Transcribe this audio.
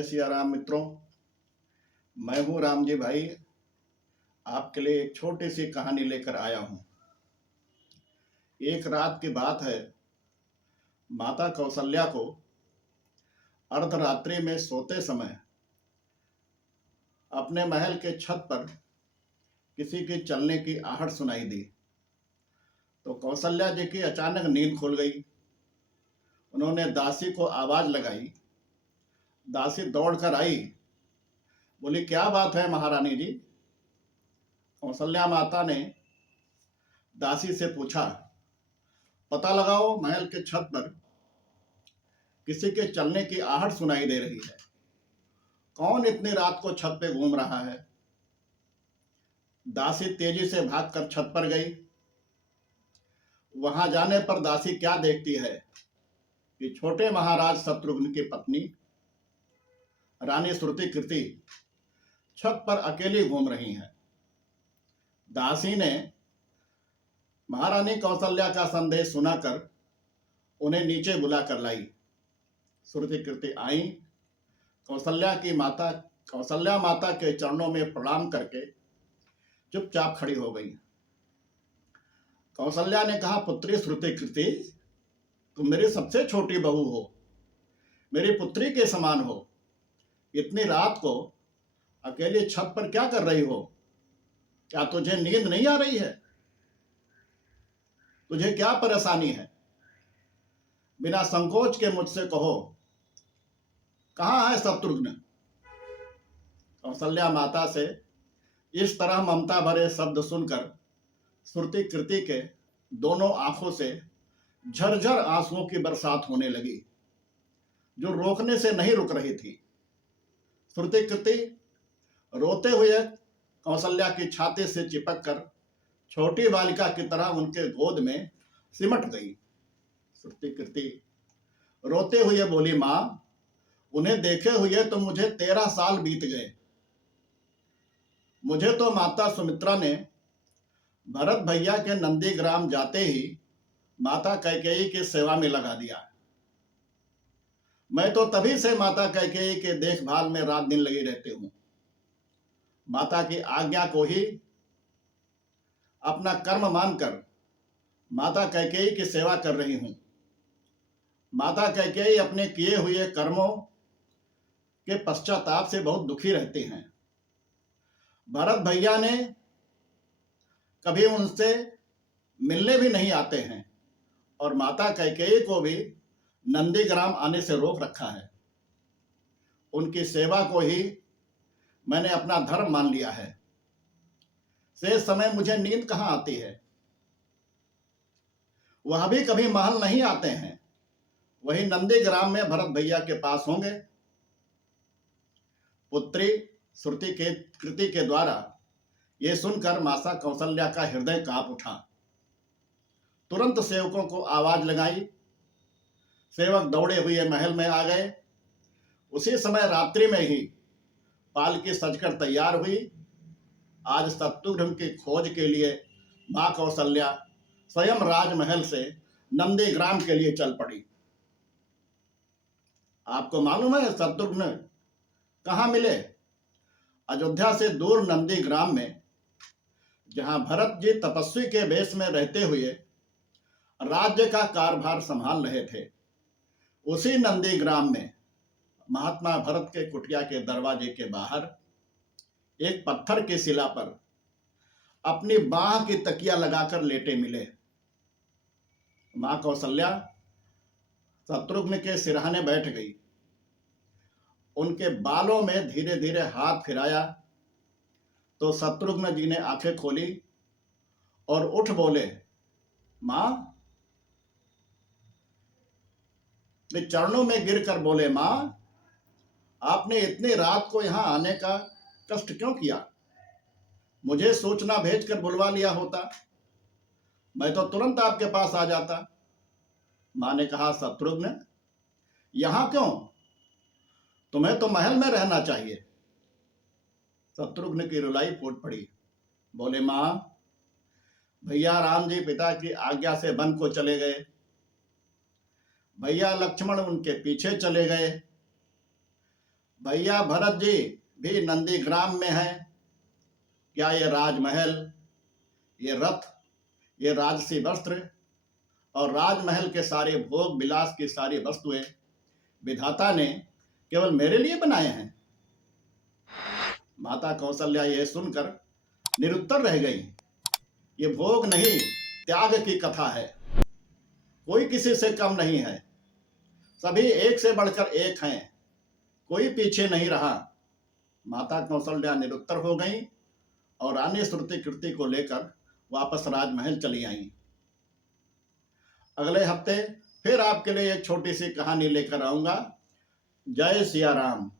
जय सिया राम मित्रों। मैं हूँ राम जी भाई। आपके लिए एक छोटी सी कहानी लेकर आया हूँ। एक रात की बात है। माता कौशल्या को अर्धरात्रि में सोते समय अपने महल के छत पर किसी के चलने की आहट सुनाई दी। तो कौशल्या जी की अचानक नींद खुल गई। उन्होंने दासी को आवाज लगाई। दासी दौड़कर आई, बोली, क्या बात है महारानी जी? कौशल्या माता ने दासी से पूछा, पता लगाओ, महल के छत पर किसी के चलने की आहट सुनाई दे रही है। कौन इतनी रात को छत पे घूम रहा है? दासी तेजी से भागकर छत पर गई। वहां जाने पर दासी क्या देखती है कि छोटे महाराज शत्रुघ्न की पत्नी रानी श्रुतिकृति छत पर अकेली घूम रही हैं। दासी ने महारानी कौशल्या का संदेश सुनाकर उन्हें नीचे बुलाकर लाई। श्रुतिकृति आई। कौशल्या माता के चरणों में प्रणाम करके चुपचाप खड़ी हो गई। कौशल्या ने कहा, पुत्री श्रुतिकृति, तुम मेरी सबसे छोटी बहू हो, मेरी पुत्री के समान हो। इतनी रात को अकेले छत पर क्या कर रही हो? क्या तुझे नींद नहीं आ रही है? तुझे क्या परेशानी है? बिना संकोच के मुझसे कहो, कहाँ है शत्रुघ्न? कौशल्या माता से इस तरह ममता भरे शब्द सुनकर श्रुतिकृति के दोनों आंखों से झरझर आंसुओं की बरसात होने लगी, जो रोकने से नहीं रुक रही थी। श्रुतिकृति रोते हुए कौशल्या की छाती से चिपक कर छोटी बालिका की तरह उनके गोद में सिमट गई। श्रुतिकृति रोते हुए बोली, मां, उन्हें देखे हुए तो मुझे 13 साल बीत गए। मुझे तो माता सुमित्रा ने भरत भैया के नंदीग्राम जाते ही माता कैकेयी की सेवा में लगा दिया। मैं तो तभी से माता कैकेयी के देखभाल में रात दिन लगी रहती हूँ। माता की आज्ञा को ही अपना कर्म मानकर माता कैकेयी की सेवा कर रही हूँ। माता कैकेयी अपने किए हुए कर्मों के पश्चाताप से बहुत दुखी रहते हैं। भरत भैया ने कभी उनसे मिलने भी नहीं आते हैं और माता कैकेयी को भी नंदीग्राम आने से रोक रखा है। उनकी सेवा को ही मैंने अपना धर्म मान लिया है। शेष समय मुझे नींद कहाँ आती है? वह भी कभी महल नहीं आते हैं, वही नंदीग्राम में भरत भैया के पास होंगे। पुत्री श्रुतिकृति के द्वारा ये सुनकर माता कौशल्या का हृदय कांप उठा। तुरंत सेवकों को आवाज लगाई। सेवक दौड़े हुए महल में आ गए। उसी समय रात्रि में ही पालकी सजकर तैयार हुई। आज शत्रुघ्न की खोज के लिए मां कौशल्या स्वयं राजमहल से नंदीग्राम के लिए चल पड़ी। आपको मालूम है शत्रुघ्न कहाँ मिले? अयोध्या से दूर नंदीग्राम में, जहां भरत जी तपस्वी के वेश में रहते हुए राज्य का कारभार संभाल रहे थे, उसी नंदीग्राम में महात्मा भरत के कुटिया के दरवाजे के बाहर एक पत्थर की शिला पर अपनी बाह की तकिया लगाकर लेटे मिले। मां कौशल्या शत्रुघ्न के सिरहाने बैठ गई। उनके बालों में धीरे धीरे हाथ फिराया तो शत्रुघ्न जी ने आंखें खोली और उठ बोले, मां। वे चरणों में गिरकर बोले, मां, आपने इतनी रात को यहां आने का कष्ट क्यों किया? मुझे सूचना भेजकर बुलवा लिया होता, मैं तो तुरंत आपके पास आ जाता। मां ने कहा, शत्रुघ्न, यहां क्यों? तुम्हें तो महल में रहना चाहिए। शत्रुघ्न की रुलाई फूट पड़ी। बोले, मां, भैया राम जी पिता की आज्ञा से वन को चले गए। भैया लक्ष्मण उनके पीछे चले गए। भैया भरत जी भी नंदीग्राम में है। क्या ये राजमहल, ये रथ, ये राजसी वस्त्र और राजमहल के सारे भोग विलास की सारी वस्तुएं विधाता ने केवल मेरे लिए बनाए हैं? माता कौशल्या यह सुनकर निरुत्तर रह गई। ये भोग नहीं, त्याग की कथा है। कोई किसी से कम नहीं है, सभी एक से बढ़कर एक हैं, कोई पीछे नहीं रहा। माता कौशल्या निरुत्तर हो गई और रानी श्रुति कीर्ति को लेकर वापस राजमहल चली आई। अगले हफ्ते फिर आपके लिए एक छोटी सी कहानी लेकर आऊंगा। जय सिया राम।